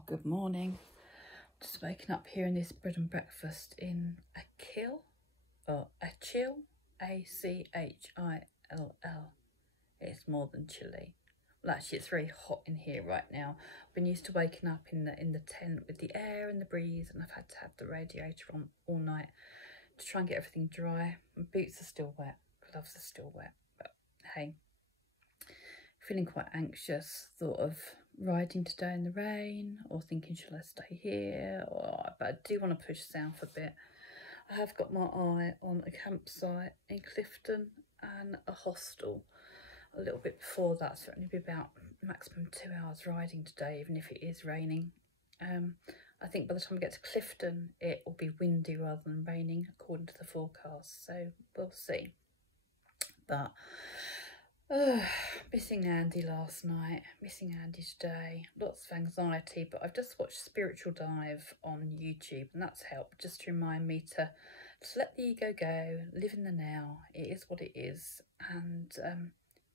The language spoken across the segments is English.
Oh, good morning. Just waking up here in this bread and breakfast in Achill, or Achill, A-C-H-I-L-L. It's more than chilly. Well, actually, it's very hot in here right now. I've been used to waking up in the tent with the air and the breeze, and I've had to have the radiator on all night to try and get everything dry. My boots are still wet, gloves are still wet, but hey, feeling quite anxious. Thought of riding today in the rain, or thinking, shall I stay here? But I do want to push south a bit. I have got my eye on a campsite in Clifton and a hostel a little bit before that, so it'll only be about maximum 2 hours riding today, even if it is raining. I think by the time we get to Clifton, it will be windy rather than raining, according to the forecast, so we'll see. But missing Andy last night, missing Andy today, lots of anxiety, but I've just watched Spiritual Dive on YouTube, and that's helped just to remind me to just let the ego go, live in the now. It is what it is, and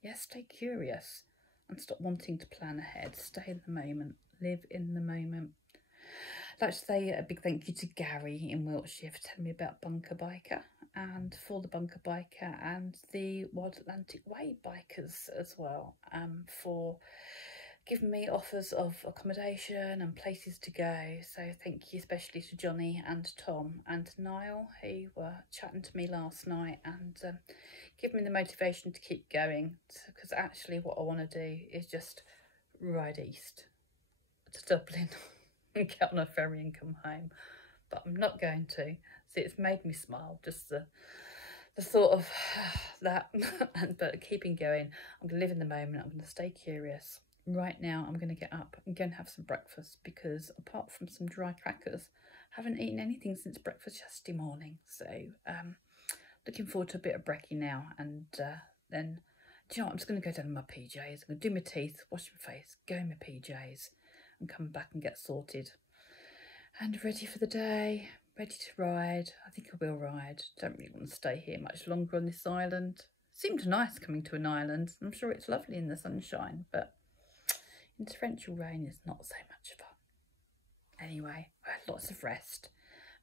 yeah, stay curious and stop wanting to plan ahead. Stay in the moment, live in the moment. I'd like to say a big thank you to Gary in Wiltshire for telling me about Bunker Biker, and for the Bunker Biker and the Wild Atlantic Way bikers as well, for giving me offers of accommodation and places to go. So thank you especially to Johnny and Tom and Niall, who were chatting to me last night and giving me the motivation to keep going, because actually what I want to do is just ride east to Dublin and get on a ferry and come home, but I'm not going to. See, it's made me smile, just the thought of that. But keeping going, I'm going to live in the moment. I'm going to stay curious. Right now, I'm going to get up and go and have some breakfast, because apart from some dry crackers, I haven't eaten anything since breakfast yesterday morning. So looking forward to a bit of brekkie now, and then, do you know what, I'm just going to go down in my PJs. I'm going to do my teeth, wash my face, go in my PJs, and come back and get sorted and ready for the day, ready to ride. I think I will ride. Don't really want to stay here much longer on this island. Seemed nice coming to an island. I'm sure it's lovely in the sunshine, but in torrential rain is not so much fun. Anyway, I had lots of rest.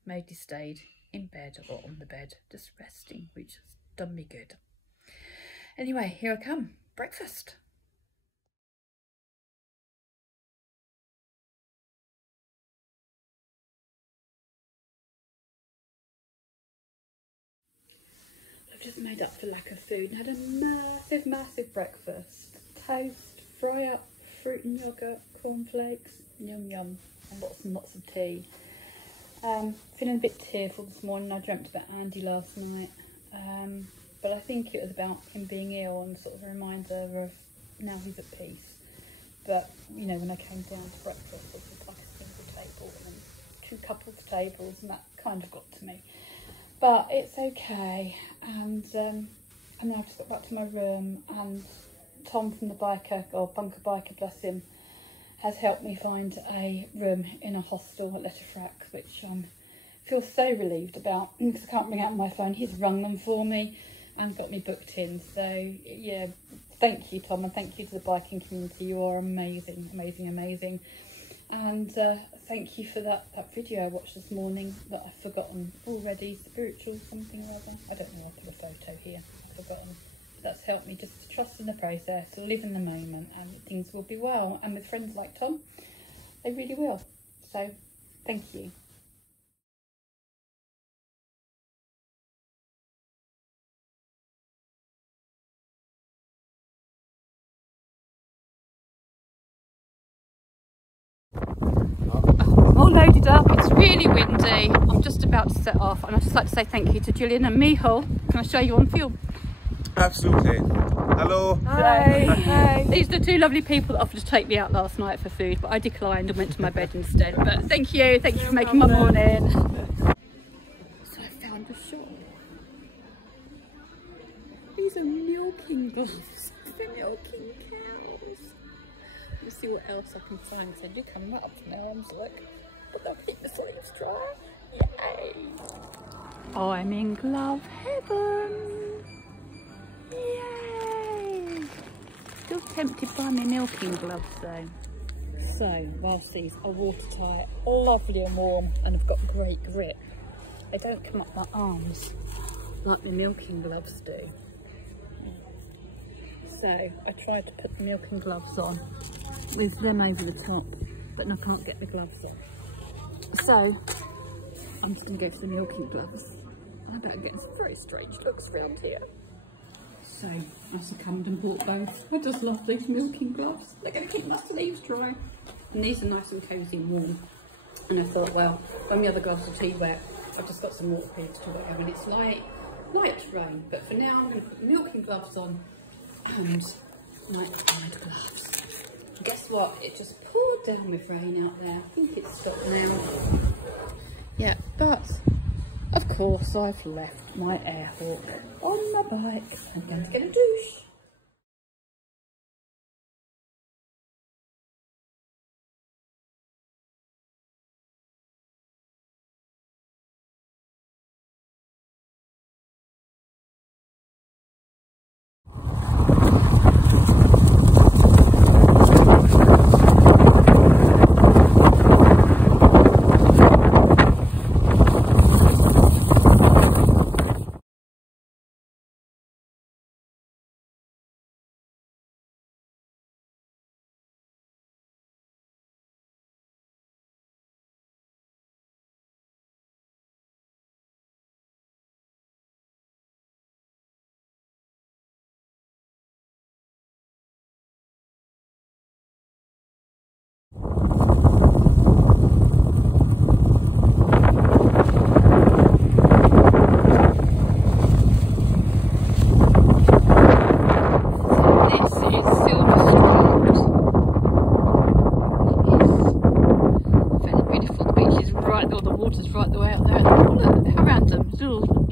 Mostly stayed in bed or on the bed, just resting, which has done me good. Anyway, here I come. Breakfast. Just made up for lack of food and had a massive breakfast. Toast, fry up, fruit and yoghurt, cornflakes, yum yum, and lots of tea. Feeling a bit tearful this morning. I dreamt about Andy last night, but I think it was about him being ill and sort of a reminder of now he's at peace. But you know, when I came down to breakfast, it was like a single table and then 2 couples tables, and that kind of got to me. But it's okay, and now I've just got back to my room, and Tom from the Bunker Biker, bless him, has helped me find a room in a hostel at Letterfrack, which I feel so relieved about, because I can't ring out on my phone. He's rung them for me and got me booked in. So yeah, thank you, Tom, and thank you to the biking community. You are amazing, amazing, amazing. And thank you for that video I watched this morning that I've forgotten already. Spiritual something or other. I don't know, I'll put a photo here. I've forgotten. That's helped me just to trust in the process, to live in the moment, and things will be well. And with friends like Tom, they really will. So thank you. All loaded up, it's really windy. I'm just about to set off, and I'd just like to say thank you to Julian and Michal. Can I show you on film? Absolutely. Hello. Hi. Hi. These are the 2 lovely people that offered to take me out last night for food, but I declined and went to my bed instead. But thank you for making my morning. So I found a shop. These are milking gloves for milking cows. Let's see what else I can find. So do come right up to my arms, look. But they'll keep the sleeves dry. Yay! I'm in glove heaven. Yay! Still tempted by my milking gloves though. So whilst these are watertight, lovely and warm, and have got great grip, they don't come up my arms like the milking gloves do. So I tried to put the milking gloves on with them over the top, but I can't get the gloves on. So I'm just going to go for the milking gloves. I better get some very strange looks around here. So I succumbed and bought both. I just love these milking gloves. They're going to keep my sleeves dry. And these are nice and cosy and warm. And I thought, well, when the other gloves are too wet, I've just got some waterproofs to wear. And it's light rain. But for now, I'm going to put the milking gloves on and my hard gloves. And guess what? It just poured down with rain out there. I think it's stopped now. Yeah, but of course I've left my Airhawk on my bike. I'm going to get a douche.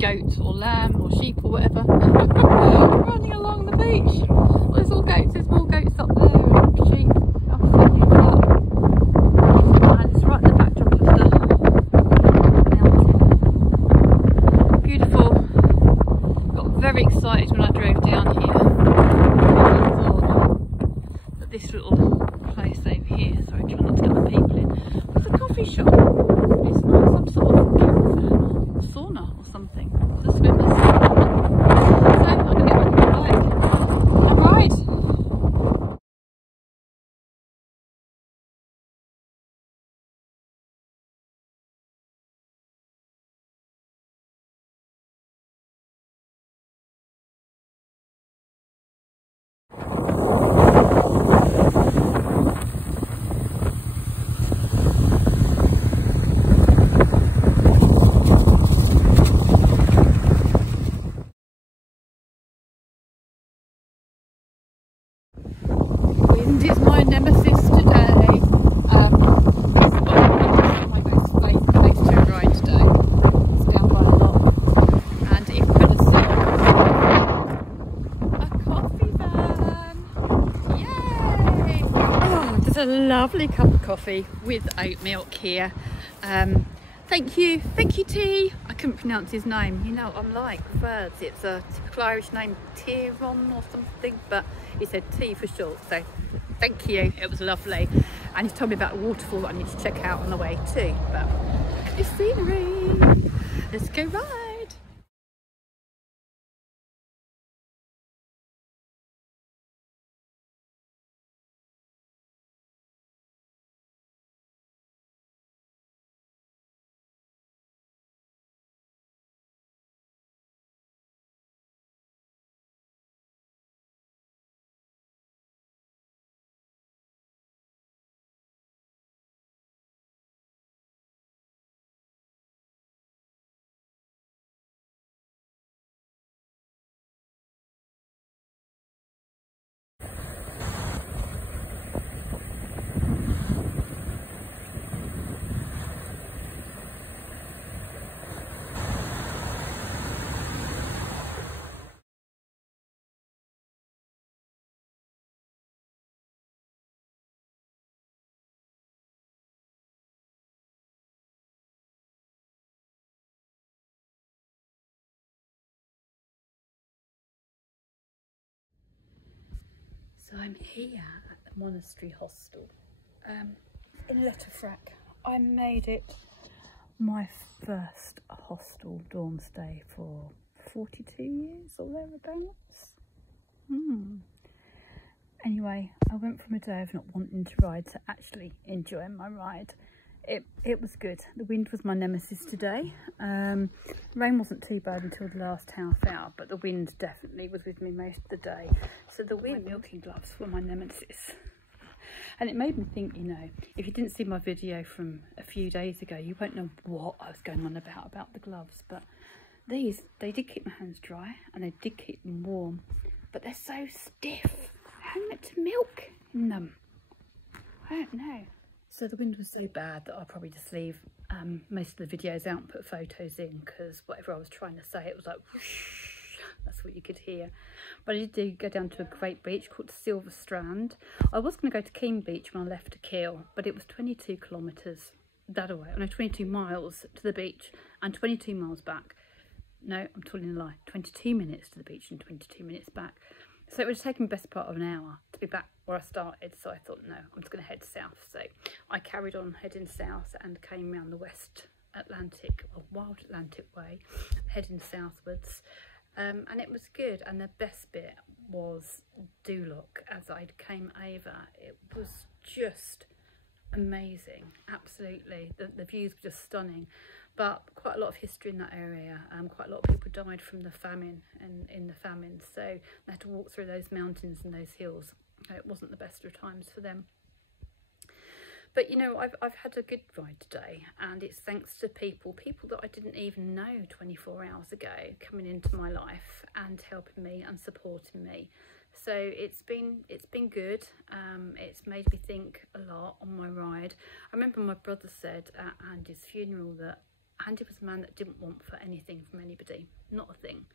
Goats or lamb or sheep or whatever running along the beach. Well, there's all goats, there's more goats up there and sheep up there, and it's right at the backdrop of the mountain. Beautiful. Got very excited when I drove down here. I thought that this little place over here, sorry, try not to get the people in, was a coffee shop. It's not some sort of caravan or sauna or something. The swimmers. So I'm going to get back on my bike and ride. Wind is my nemesis today. It's my most favourite place to ride today. It's down by a lock, and it could have served a coffee van. Yay! Oh, there's a lovely cup of coffee with oat milk here. Thank you T. I couldn't pronounce his name. You know, I'm like birds. It's a typical Irish name, Tyrone or something, but he said T for short. So thank you. It was lovely, and he's told me about a waterfall that I need to check out on the way too. But this scenery. Let's go ride. So I'm here at the monastery hostel. in Letterfrack. I made it my first hostel dorm stay for 42 years or thereabouts. Anyway, I went from a day of not wanting to ride to actually enjoying my ride. It was good. The wind was my nemesis today. Rain wasn't too bad until the last half hour, but the wind definitely was with me most of the day. So the wind, my milking gloves were my nemesis. And it made me think, you know, if you didn't see my video from a few days ago, you won't know what I was going on about the gloves. But these, they did keep my hands dry and they did keep them warm, but they're so stiff. How am I meant to milk in them? I don't know. So the wind was so bad that I'll probably just leave most of the videos out and put photos in, because whatever I was trying to say, it was like whoosh. That's what you could hear. But I did go down to a great beach called Silver Strand. I was going to go to Keene Beach when I left Achill, but it was 22 kilometres that away. No, 22 miles to the beach and 22 miles back. No, I'm telling a lie. 22 minutes to the beach and 22 minutes back. So it would have taken the best part of an hour to be back where I started. So I thought, no, I'm just going to head south. So I carried on heading south and came round the West Atlantic, or Wild Atlantic way, heading southwards. And it was good. And the best bit was Duloc as I came over. It was just amazing, absolutely. The views were just stunning. But quite a lot of history in that area. Quite a lot of people died from the famine and in the famine, so they had to walk through those mountains and those hills. It wasn't the best of times for them. But you know, I've had a good ride today, and it's thanks to people that I didn't even know 24 hours ago coming into my life and helping me and supporting me. So it's been good. It's made me think a lot on my ride. I remember my brother said at Andy's funeral that Andy was a man that didn't want for anything from anybody, not a thing.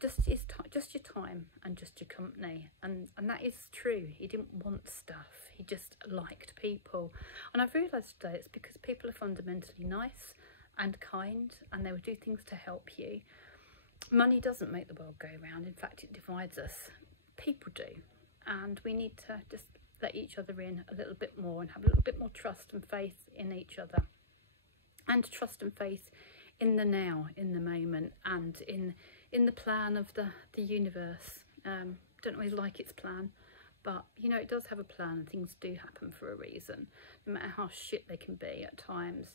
Just your time and just your company, and that is true. He didn't want stuff, he just liked people. And I've realised today it's because people are fundamentally nice and kind, and they will do things to help you. Money doesn't make the world go round, in fact it divides us. People do, and we need to just let each other in a little bit more and have a little bit more trust and faith in each other, and trust and faith in the now, in the moment, and in the plan of the universe. Don't always like its plan, but you know, it does have a plan, and things do happen for a reason, no matter how shit they can be at times.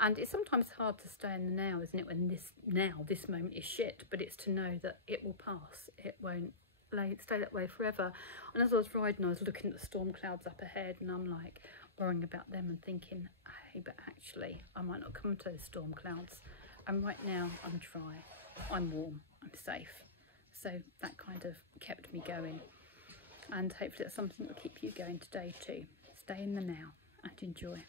And it's sometimes hard to stay in the now, isn't it, when this moment is shit, but it's to know that it will pass, it won't stay that way forever. And as I was riding, I was looking at the storm clouds up ahead, and I'm like worrying about them and thinking, hey, but actually I might not come to those storm clouds, and right now I'm dry, I'm warm, I'm safe. So that kind of kept me going, and hopefully that's something that will keep you going today too. Stay in the now and enjoy.